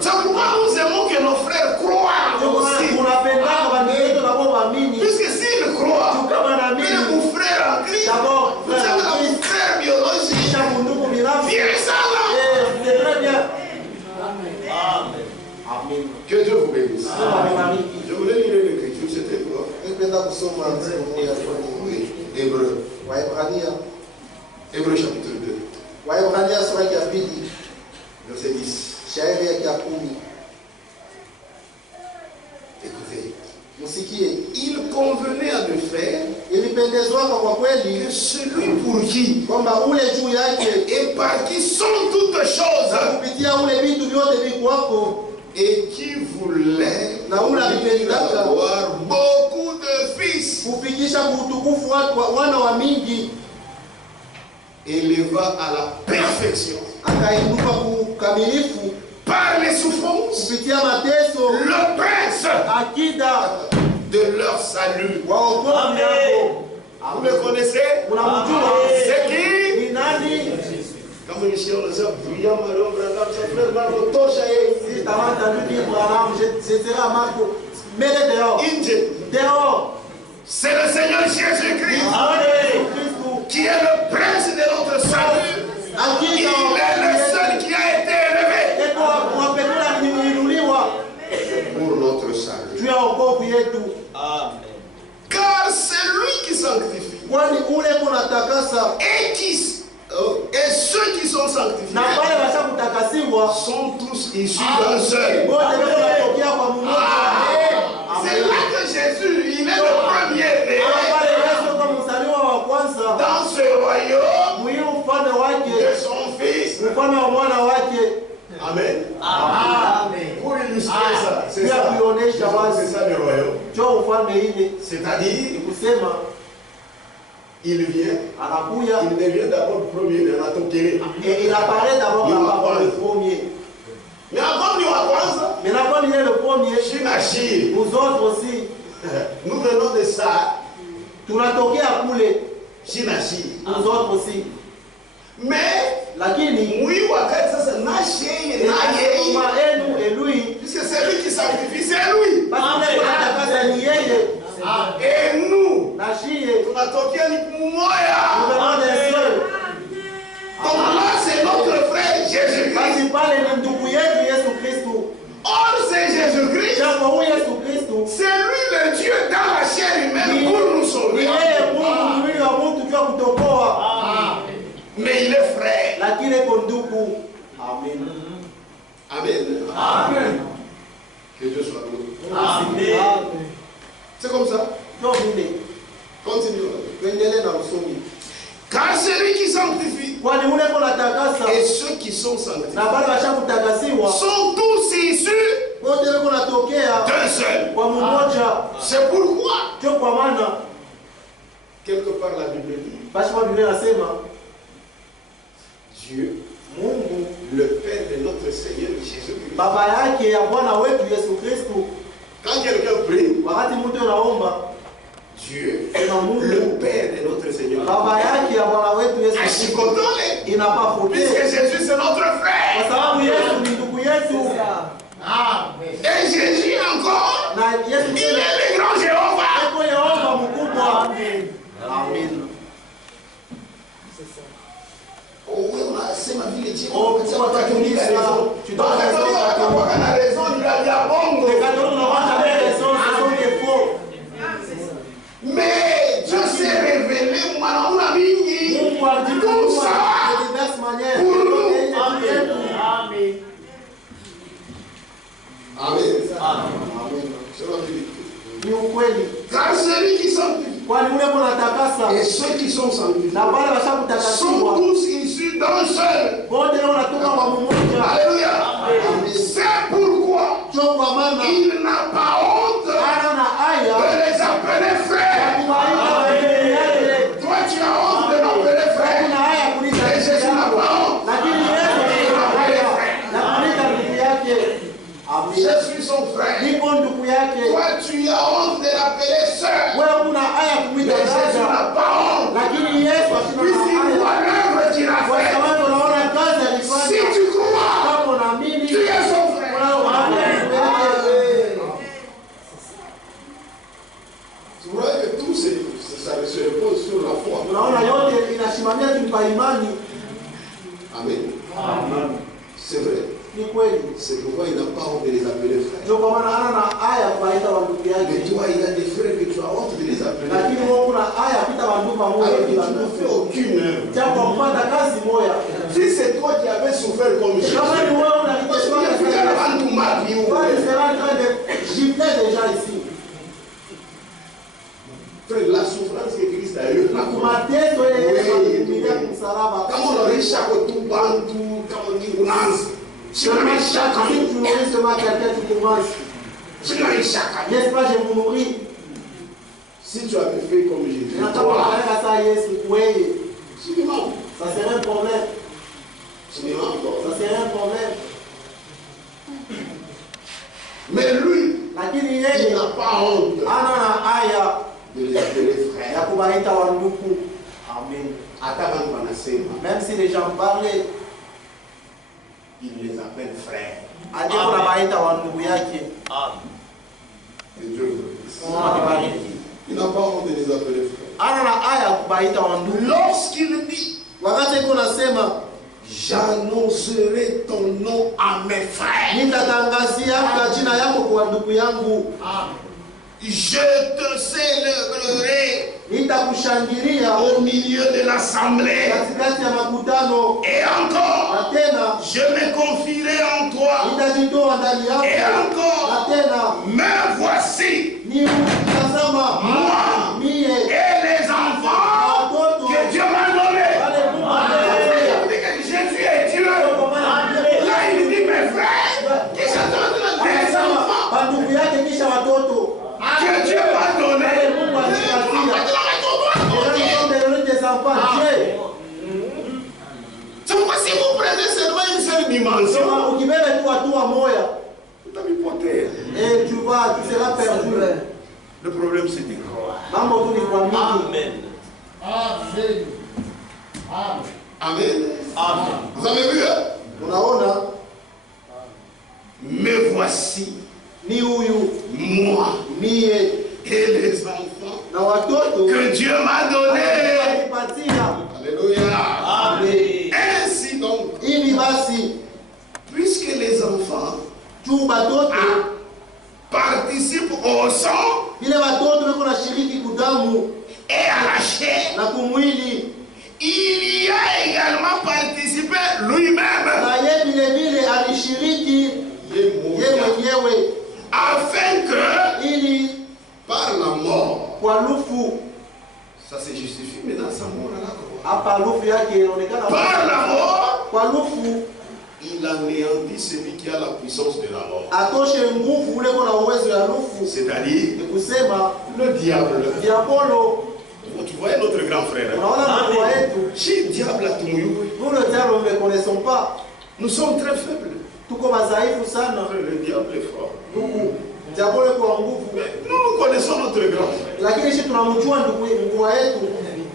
C'est pourquoi nous aimons que nos frères croient aussi. Unapendaka bandugu wetu nabo waamini. Puisque s'ils croient, Kama mais naamini mon frère en Christ, d'abord vous avez frère mon Christ frère biologique. kisha ndugu binafsi. Viens ça là. C'est très bien. Amen. Amen. Que Dieu vous bénisse. Mungu amebariki. Je voulais lire l'écriture, c'était quoi? Nipenda kusoma andiko moja kwa Oui, Hébreu. Waebrania. Hébreu chapitre 2, Waebrania sura ya pili, verset 10. shairi ya 10. Écoutez. Msikie. Il convenait à de faire Ilipendezwaka kwa kweli que celui pour qui kwamba ule juu yake et par qui sont toutes na choses kupitia ule vitu vyote vikuwako et qui voulait na ule alipendaka avoir beaucoup de fils, kufikisha kuutukufu wana wa mingi, éleva à la perfection akainuka kukamilifu par les souffrances, kupitia mateso, le prince akida de leur salut. wa wokovu yako. Vous le connaissez? Unamjua C'est qui? ni nani? Kama nishaona William Marion Branham, sa frère Marco Tosha, Si t'as entendu dire Branham, je serai à Marco. Mets-le dehors. Inje. Dehors. C'est le Seigneur Jésus-Christ Amen. qui est le prince de notre salut. Il est le seul qui a été élevé pour notre salut. Car c'est lui qui sanctifie. Et ceux qui sont sanctifiés sont tous issus d'un seul. C'est là que Jésus, il est le premier né dans ce royaume de son fils. Amen. Pour illustrer ça, c'est ça le royaume. C'est-à-dire, il vient, il devient d'abord premier de la Tokéré. Et il apparaît d'abord là-bas le premier. Mais avant de voir Mais là, quand il est le premier, Chinachi, nous autres aussi, nous venons de ça. tunatokea kule, Chinachi, nous autres aussi. mais Lakini oui, wakati sasa na yeye kama enu et lui, puisque c'est lui qui sanctifie, c'est lui. basi tunatakasa ni yeye Et nous, na shie tunatokea ni nous mmoja. venons des seuls. Donc là, c'est notre frère Jésus-Christ. Basi pale ni ndugu yetu Yesu Kristo. Or, c'est Jésus-Christ. Jambo huyu Yesu Kristo C'est lui le Dieu dans la chair humaine pour nous ni sauver. yeye Mungu mwili wa mtu jua kutokoa, Mais il est frère. lakini iko ndugu. Amen. Amen. Amen. Que Dieu soit loué. Amen. C'est comme ça. Ndio vile. Continue. Tuendelee na usomi. Car c'est lui qui sanctifie. Kwani ule kuna takasa Et ceux qui sont sanctifiés na bale washakutakasiwa sont tous issus wote wako natokea d'un seul. kwa mmoja. C'est pourquoi, Ndio kwa maana quelque part, la Bible dit basi kwa Biblia nasema Dieu, Mungu le Père de notre Seigneur Jésus-Christ. baba yake ya Bwana wetu Yesu Kristo, Quand quelqu'un prie, wakati mtu anaomba Dieu, na Mungu le Père de notre Seigneur. baba yake ya Bwana wetu Yesu Kristo Ashikotole. inapafotea Puisque Jésus c'est notre kwa frère. sababu Yesu ni ndugu yetu Et Jésus encore, na Yesu il est le grand Jéhovah. eko Yehova mkubwa. Amen. Oh oui, on a sema vile Dieu. Oh, pourquoi tu dis ça? Tu dois raison. On a raison, il a dit à bongo. Les catholiques n'ont pas jamais raison, ce sont des faux. Mais Dieu s'est révélé, mwana mingi. Mungu alijifunua de diverses manières. Amen. Amen. Amen. C'est la vérité. Ni ukweli. Car celui qui sanctifie Kwani ule kuna takasa et ceux qui sont sanctifiés na wale sont washakutakasiwa tous issus d'un seul. wote wanatoka kwa mmoja. Alléluia. C'est pourquoi Ndio kwa maana il n'a pas honte ana na aya de les appeler frères. kuwaita wengine yake. Toi, tu as honte de m'appeler frère. Kuna aya kuita Et Jésus n'a pas honte. lakini Yesu ana aya na kuita ndugu yake. Amen. Je suis son frère. Niko ndugu yake. Toi, tu as honte de l'appeler sœur. Wewe una aya Mais kuita Jésus dada. n'a pas honte. Lakini Yesu Puisqu'il asina voit aya. l'œuvre qu'il a Kwa faite. sababu unaona kazi Si alifanya. tu crois, Kama unaamini tu es son frère. Tu vois que tout ça se repose sur la foi. unaona yote inasimamia tu kwa imani. Amen. C'est vrai. Ni kweli. C'est pourquoi il n'a pas honte de les appeler frères. Ndio kwa maana ana na aya kuwaita wandugu Mais yake. toi, il y a des frères que tu as honte de les appeler. Lakini wewe kuna aya kuita wandugu pamoja Alors que bila tu n'as fait ndugu. aucune œuvre. Japo kupata kazi moja. Si c'est toi qui avais souffert comme Jésus, Kama ni wewe tu unaliteswa as fait kazi. avant tout ma vie. Toi tu seras en train de gifler déjà ici. Frère, la souffrance que Christ a eue, la Mateso ile Yesu alipitia msalaba. kama unaisha kutubantu kama ni unanzi Seulement chaque jour tu nourris seulement quelqu'un qui commence. tunaisha N'est-ce pas, je vous nourris. si tu avais fait comme Jésus Na kama unataka saa Yesu wewe, cinéma ça serait un problème. encore Ça serait un problème. Mais lui, lakini il yeye n'a pas honte ana na haya de les appeler ya frères. kubaita wandugu. Amen. Hata kama wanasema, Même si les gens parlaient, il les appelle frères. alikuwa anabaita wandugu yake. Que Dieu le bénisse. Mungu akibariki. Il n'a pas honte de les appeler frères. Ana na haya ya kubaita wandugu. Lorsqu'il dit, Wakati iko nasema j'annoncerai ton nom à mes frères, nitatangazia jina yako kwa ndugu yangu, je te célébrerai nitakushangilia au milieu de l'assemblée. katikati ya makutano, Et encore, na tena je me confierai en toi. nitajitoa ndani Et yako, na encore, tena me voici, ni tazama moi mie et les enfants watoto que Dieu m'a donnés. wale Mungu alionipatia. Jésus est Dieu. Là, il dit mes frères, qui s'attendent des Anasema enfants bandugu yake kisha watoto que Dieu m'a donnés. wale Mungu alipatia. Des enfants, Dieu. C'est pourquoi si vous prenez seulement une seule dimension, Sema ukibebe tu hatua moja, vous allez porter. et tu seras perdu. Le problème, c'est de croire. Mambo tu ni kwa mingi. Amen. Amen. Amen. Vous avez vu, hein? Unaona, Me voici, ni huyu moi mie et les enfants na watoto que Dieu m'a donnés. alipatia. Alléluia. Amen. Ainsi donc, Hivi basi puisque les enfants tu batoto participent au sang vile watoto weko na shiriki kudamu et à la chair, na kumwili, il y a également participé lui-même na ye vile vile alishiriki ye mwenyewe, afin que ili par la mort, kwa lufu ça se justifie maintenant sa mort à la croix. hapa lufu yake inaonekana Par la mort, kwa lufu il anéantit celui qui a la puissance de la mort. atoshe nguvu ule kuna uwezo ya lufu, C'est-à-dire ni kusema le diable. diabolo. Tu vois notre grand frère. Unaona mkubwa wetu, Chez le diable à Toumouyoui, nous le diable nous ne connaissons pas, nous sommes très faibles. tuko madhaifu sana. Le diable est fort. Ndugu, diabolo kwa nguvu, Mais nous connaissons notre grand frère. lakini sisi tunamjua ndugu mkubwa wetu.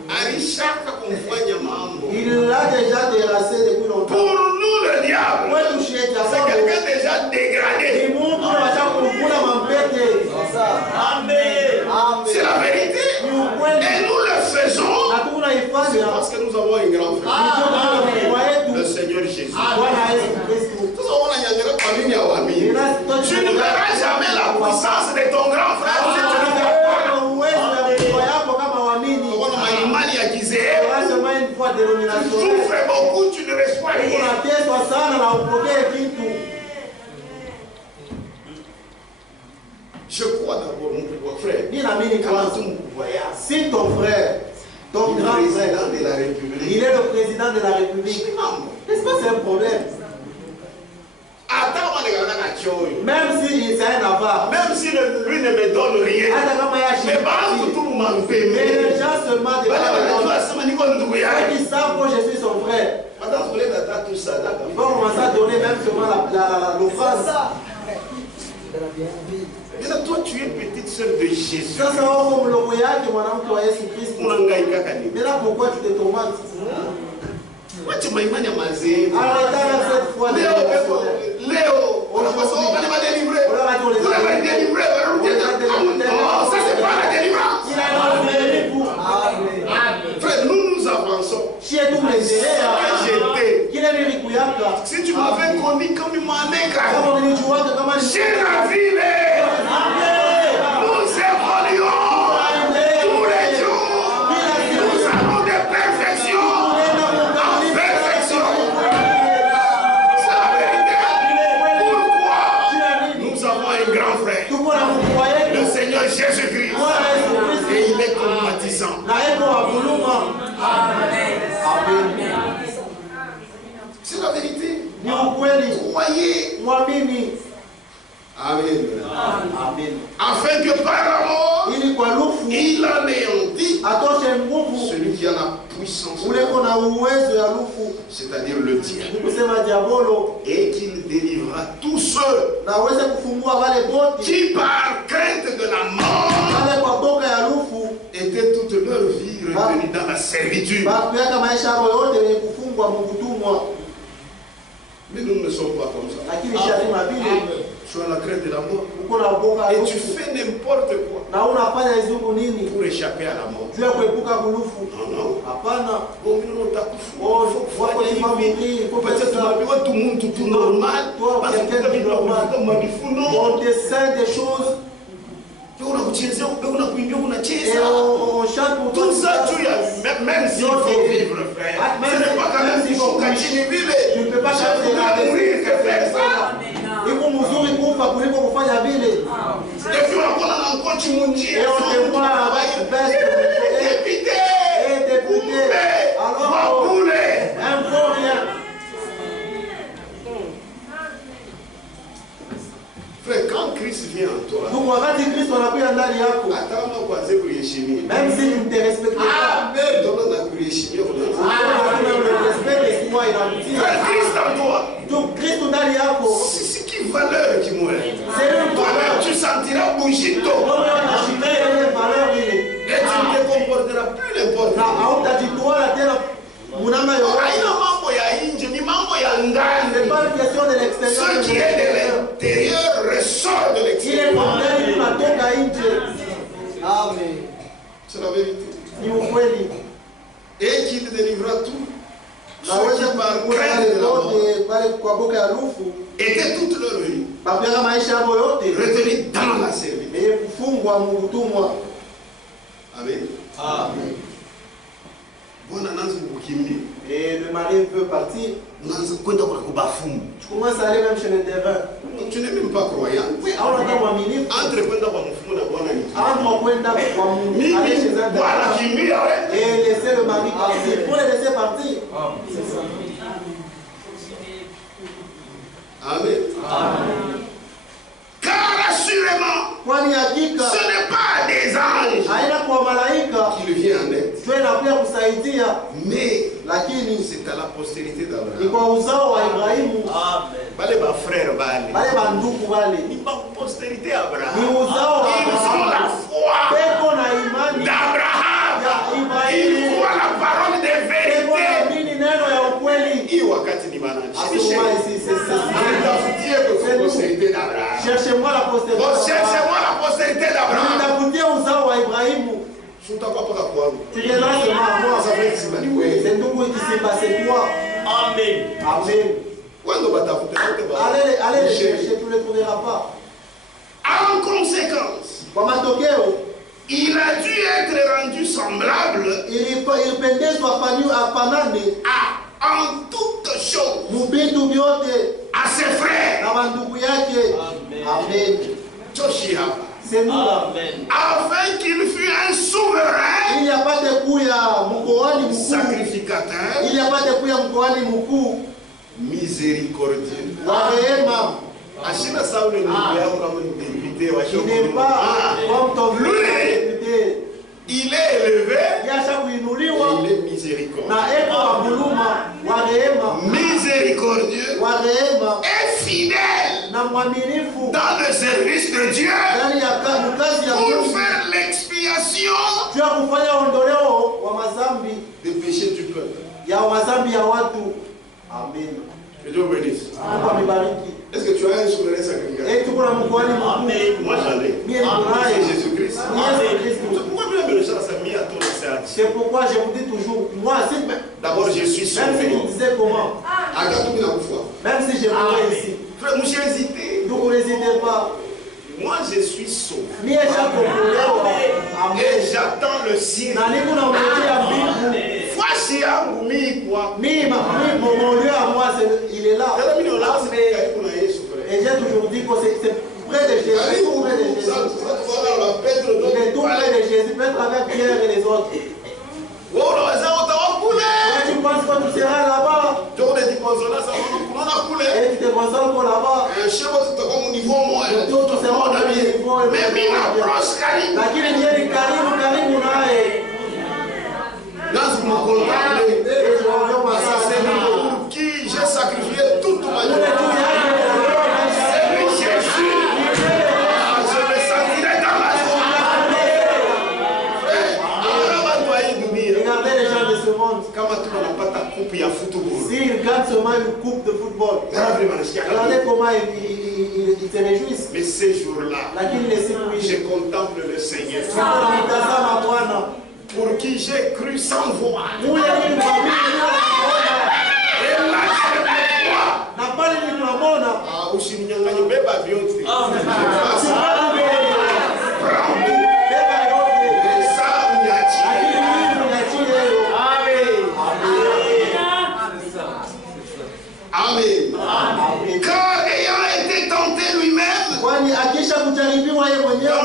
Alishaka kumfanya mambo. Il a déjà terrassé depuis Pour longtemps. nous, le diable, Wetu shie c'est diabolo quelqu'un déjà dégradé. ni Mungu acha kumkula mampete. Amen. C'est la vérité. Ni ukweli. Et nous le faisons Na tunaifanya parce que nous avons un grand frère. ndio maana mkubwa Le wetu Seigneur Jésus. Bwana Yesu Kristo. Sasa unanyang'anya kwa nini hawamini? Tu ne verras jamais la puissance de ton grand frère si tu ne crois pas. Kuna uwezo ya mkubwa yako kama waamini. Unaona maimani ya kizehebu. Lazima une fois Tu dénomination. souffres beaucoup, tu ne reçois rien. Unateswa sana na upokee kitu. Je crois d'abord, mon plus beau frère, Mimi naamini kama kwanza, tu mkubwaya, si ton frère, ton il est grand frère, président de la République. il est le président de la République, Mambo. n'est-ce pas c'est un problème? Hata kama nikaona choyo. Même si c'est un avare, Même si lui ne me donne rien. hata kama yeye Mais basi ashiriki, tu mais m'empêmes. les gens seulement de Bale wanajua sema niko ndugu yake. ceux qui savent que je suis son frère, Hata kuleta tatu sadaka. ils vont commencer à donner même seulement l'offrande. Ila toi tu es petite sœur de Jésus. Sasa wao mlogo yake mwanamke wa Yesu Kristo. Unahangaika kanini? Mais là pourquoi tu te tourmentes? Wacha maimani ya mazee. Arrêtez cette foi de Leo wanapaswa wale madélivrer. Wale madélivrer warudi tena. Non, ça c'est pas la délivrance. il a donné pour Frère, nous avançons. chez tout les J'étais. kile nilikuyaka Si tu m'avais connu comme Maneka, kama nilijuaga kama j'ai la ville. Nous évoluons tous les jours. Nous allons de perfection en perfection. C'est la vérité. Pourquoi? Nous avons un grand frère, tuko na Mungu wetu le Seigneur Jésus-Christ. Bwana Yesu Et Kristo il est compatissant. na eko wa kuluma. C'est la vérité. Ni ukweli, Croyez. mwamini. Amen. Amen. Afin que par la mort, Ili kwa lufu il anéantit atoshe nguvu celui qui a la puissance, ule kona uwezo ya lufu, c'est-à-dire le diable, ni kusema diabolo, et qu'il délivre délivra tous ceux na aweze kufungua wale wote qui par crainte de la mort wale kwa boka ya lufu étaient toute leur vie revenus dans la servitude. bakuyaka maisha yao yote ni kufungwa mubutumwa. Mais nous ne sommes pas comme ça. Lakini sharima vile Tu as la crainte de la mort uko na boka et ya tu lufu fais n'importe quoi na unafanya izungu nini pour échapper à la mort. juu ya kuepuka kulufu. Non, non. Hapana, Bon, nous on t'a couffé. wako ni famili kwa Peut-être que pesa tout le monde tout normal. Toi, Parce que quelqu'un de normal. comme Mabifuno. on te sait des choses Unakuchezea unakuimbia et unacheza. on chante pour Tout toi. ça, tu as, même s'il faut vivre, frère. Ce n'est pas quand même s'il faut continuer Tu vivre. ne peux pas changer la mourir, c'est faire ça. iko mzuri kufa kuliko kufanya vile. Et puis on a encore Chimunji. Et on te voit avec veste Député. et député. Alors, un faux rien. Frère, quand Christ vient en toi, Donc wakati Kristo anakuja ndani yako, attends kwanza kuheshimia. même si tu ne te respectes pas, Mais donne la kuheshimia. hakuna ule respect kwa inakutia. Frère, Christ en toi. Donc Kristo ndani yako, C'est qui valeur qui mourait. c'est une Toi-même, valeur. tu sentiras bouger tout. Wewe unashikilia ile valeur ile. Et tu ne te comporteras plus n'importe Na comment. hautajitoa tena munama yoyote. Haina mambo ya nje, ni mambo ya C'est ndani. pas une question de l'extérieur. Ce qui est de l'intérieur ressort de Ile l'extérieur. kwa ndani tunatoka nje. Amen. C'est la vérité. Ni ukweli. Et qu'il délivra tout. Na Ceux wewe qui par kuona crainte de la mort wote pale kwa boka ya lufu, étaient toute leur vie bapiaka maisha yao yote retenus dans la servitude. yenye kufungwa mubutumwa. Amen. Amen. Bwana anaanza kukimbia. Et le mari veut partir. Unaanza kwenda kuna kubafumu. Tu commences à aller même chez le devin. Tu n'es même pas croyant. Hauna kama mwaminifu. Entre kwenda kwa mfumo na Bwana ni. Entre kwenda kwa Mungu, aller chez Mimi un Bwana devin kimbia wewe. et laisser le mari partir. Pour le laisser partir. C'est ça. Amen. Car assurément, Kwani hakika ce n'est pas des anges haina kwa malaika qui lui vient en aide, ndio inakuja kusaidia, mais lakini c'est à la postérité ni d'Abraham. kwa uzao wa Ibrahimu, Bale ba frère bale. wale bandugu wale Ni ba postérité ni Abraham. uzao wa Ils ont la Abrahamu, foi peko na imani d'Abraham. ya Ils Ibrahimu, voient la parole de peko na vérité. nini neno ya ukweli. Hii wakati ni bana. Asuma ici, c'est Tafutie kwa postérité d'Abraham. cherchez-moi la postérité. Bon, cherchez-moi la postérité d'Abraham. Nitakutie uzao wa Ibrahimu. Sutakuwa paka kwangu. Tu viendras seulement à moi. Ça fait que c'est wewe. C'est ndugu ikisimba, c'est toi. Amen. Amen. Kwenda batafuta wote ba. Allez les chercher, tu ne les trouveras pas. En conséquence, Kwa matokeo, il a dû être rendu semblable ilipendezwa afanane en toutes choses mubitu vyote à ses frères. na bandugu yake. Amen. Joshi hapa. C'est nous là. Amen. Afin qu'il fût un souverain Ili apate kuya mkoani mkuu. sacrificateur Ili apate kuya mkoani mkuu miséricordieux. wa rehema. Ashina saule ndugu yako kama ni député wa Qui n'est pas comme ton Lui. député. Il est élevé Yasha et kuinuliwa il est miséricordieux. na eko wa buluma wa rehema. Miséricordieux Wa rehema et fidèle na mwaminifu dans le service de Dieu ndani ya kazi ya pour Mungu. faire l'expiation Juu ya kufanya ondoleo wa mazambi des péchés du peuple. ya mazambi ya watu. Amen. Que Dieu bénisse. Mungu amebariki. Est-ce que tu as un souverain sacrificateur? Tuko na mkoani mkuu. Amen. Moi j'en ai. Mie ni kunaye. C'est Jésus-Christ. Ni Yesu Kristo. Pourquoi bien me ça mis à ton service? C'est pourquoi je vous dis toujours, moi, si, même D'abord, je suis si sauvé. vous disiez comment, Regarde-moi la foi. même si je mourrais ici, Frère, moi j'ai hésité. donc n'hésitez pas. Moi je suis sauvé. Mie chakokulewa. Et Amen. j'attends le ciel. Na niko na mletea mbingu. Fwashi yangu mimi kwa. Mon lieu à moi, il est là. Tena mimi naona karibu na Yesu frère. Et j'ai toujours dit que c'est près de Jésus. Karibu Tout près de Jésus. ça la Pedro Il est tout près de Jésus. Peut-être avec Pierre et les autres. Wewe unaweza utaokule. Quand tu penses que tu seras là-bas, Ndio unajikonsola sana unaona kule. et tu te consoles pour là-bas, Shebo tutakuwa mu niveau moja. tout sera au même niveau. Mais mimi approche karibu. Lakini ndiye ni karibu naye. Dans mon contact. Et je reviens Ça c'est à ça. pour qui j'ai sacrifié toute ma vie. Ule juu yake une coupe de football. Regardez comment ils se réjouissent. Mais ces jours-là, je contemple le Seigneur. Pour qui j'ai cru sans voir. Et là, Amen. Car ayant été tenté lui-même, dans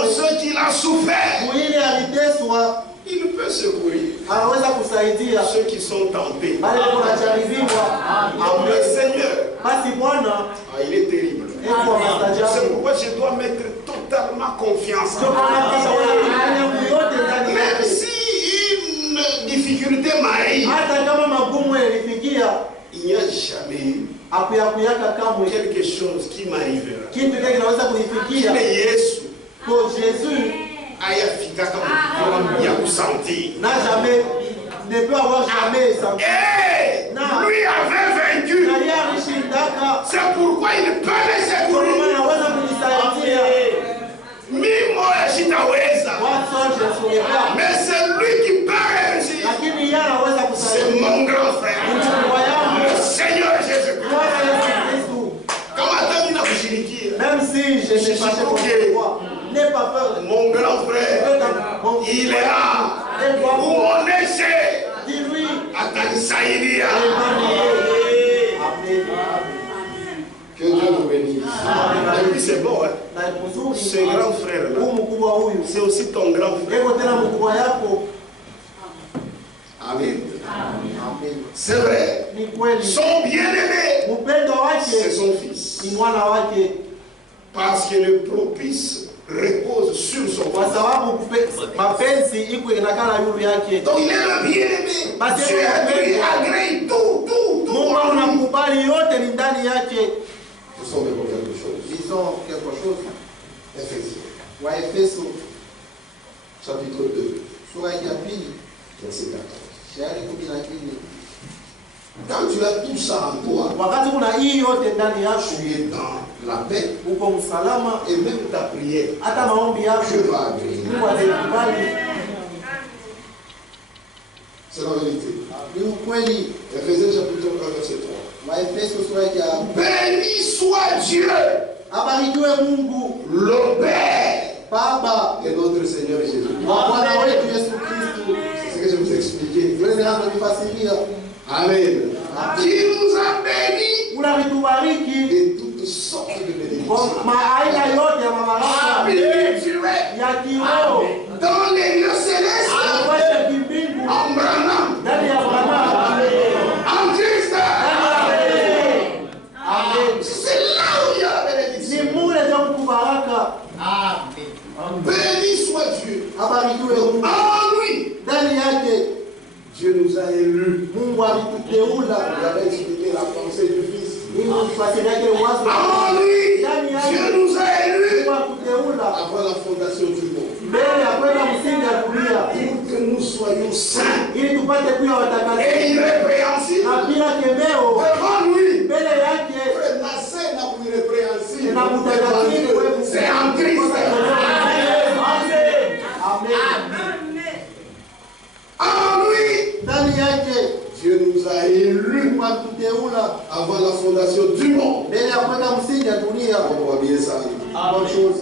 ce qu'il a souffert, il peut secourir ceux qui sont tentés. Le Seigneur, il est terrible. C'est pourquoi je dois mettre totalement confiance. Même si une difficulté m'arrive, il n'y a jamais eu quelque chose qui m'arrivera. Jésus n'a jamais, ne peut avoir jamais senti. Lui avait vaincu. C'est pourquoi il peut me secourir. Mais c'est lui qui peut réussir. C'est mon grand frère, le Seigneur Jésus-Christ. Même si je n'ai pas n'aie pas peur. Mon grand frère, il est là. Où on est chez. Dis-lui. Ataïsaïdia. Que Dieu nous bénisse. Et puis c'est bon, hein. Ce grand frère là, c'est aussi ton grand frère. Amen. C'est vrai. Son bien-aimé, c'est son fils. Parce que le propice repose sur son fils. Donc il est le bien-aimé. Dieu agrée tout. Disons quelque chose. Éphésiens. Chapitre 2. Verset 14. Quand tu as tout ça en toi, tu es dans la paix et même ta prière, Dieu va agréer. C'est la vérité. Éphésiens chapitre 1, verset 3. Béni soit Dieu, le Père et notre Seigneur Jésus. C'est ce que je vous ai expliqué. Amen. Qui nous a bénis de toutes sortes de bénédictions. Dans les lieux célestes, en Branham, en Christ. C'est là où il y a la bénédiction. Béni soit Dieu. En lui. Dieu nous a élus. Vous avez expliqué la pensée du Fils. En lui, Dieu nous a élus avant la fondation du monde. Pour que nous soyons saints et irrépréhensibles devant lui. C'est en Christ. En lui, Dieu nous a élus avant la fondation du monde. On voit bien ça.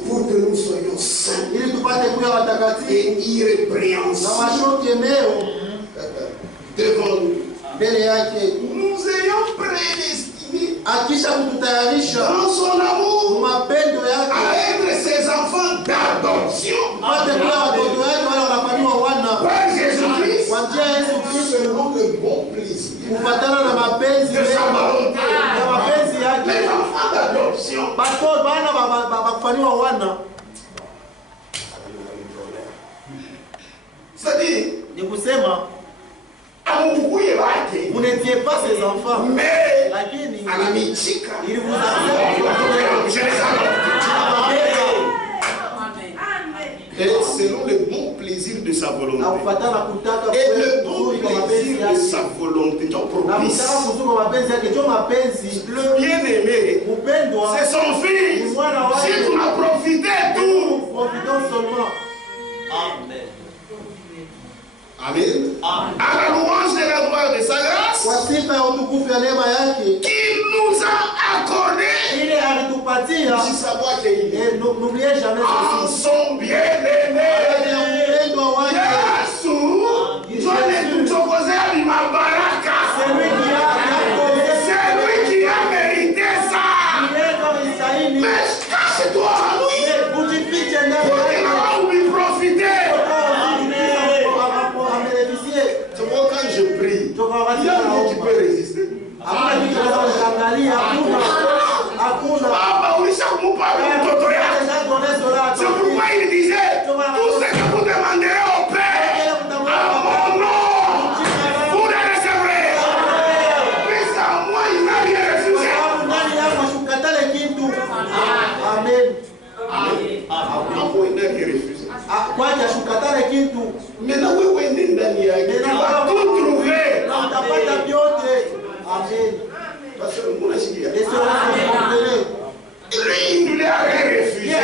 Pour que nous soyons saints et irrépréhensibles devant nous. Nous ayons prédestiné dans son amour à être ses enfants d'adoption par Jésus-Christ selon le bon plaisir de sa volonté. Les enfants d'adoption. C'est-à-dire, vous n'étiez pas ses enfants, mais à la Michika, il vous a et selon le bon plaisir de sa volonté. Et le bon plaisir de sa volonté. Le bien-aimé, c'est son fils. Si tu n'as profité tout. Amen. Amen. À la louange de la gloire de sa grâce, qu'il nous a accordé. N'oubliez jamais en son bien-aimé. C'est lui qui a mérité ça. Mais cache-toi à lui pour qu'il en puisse profiter. Tu vois, quand je prie, il y a rien qui peut résister. Papa, c'est pourquoi il disait tout ce que vous demanderez au Père à mon nom, vous le recevrez. Mais à moi, il n'a rien refusé. Amen. À moi, il n'a rien refusé. Maintenant, tu vas tout trouver. Amen. Parce que moi, je dis, Et lui, il ne l'a rien refusé.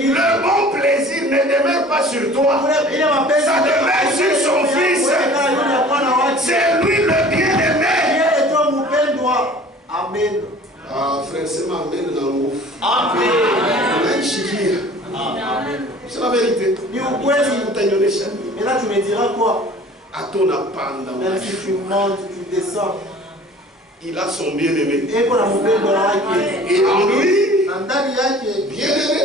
Le bon plaisir ne demeure pas sur toi. Ça demeure sur son fils. C'est lui le bien-aimé. Amen. Ah, frère, c'est ma mère dans le mot. Amen. C'est la vérité. Et là, tu me diras quoi? À ton appanda. Même si tu montes, tu descends. Il a son bien-aimé. Et en lui, bien-aimé.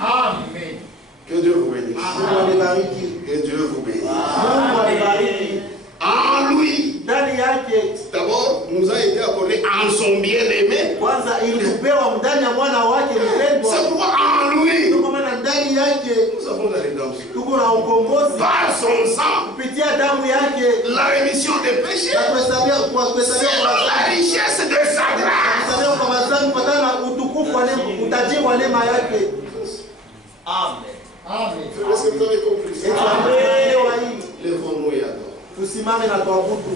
Amen. Que Dieu vous bénisse. Que Dieu vous bénisse. En lui, d'abord, nous a été accordé en son bien-aimé. C'est pourquoi en lui, nous avons la rédemption. Par son sang, la rémission des péchés, selon la richesse de sa grâce. Amen. Amen. Est-ce que vous avez compris ça? Amen. Lèvons-nous et adorons. Tusimame na tuabudu.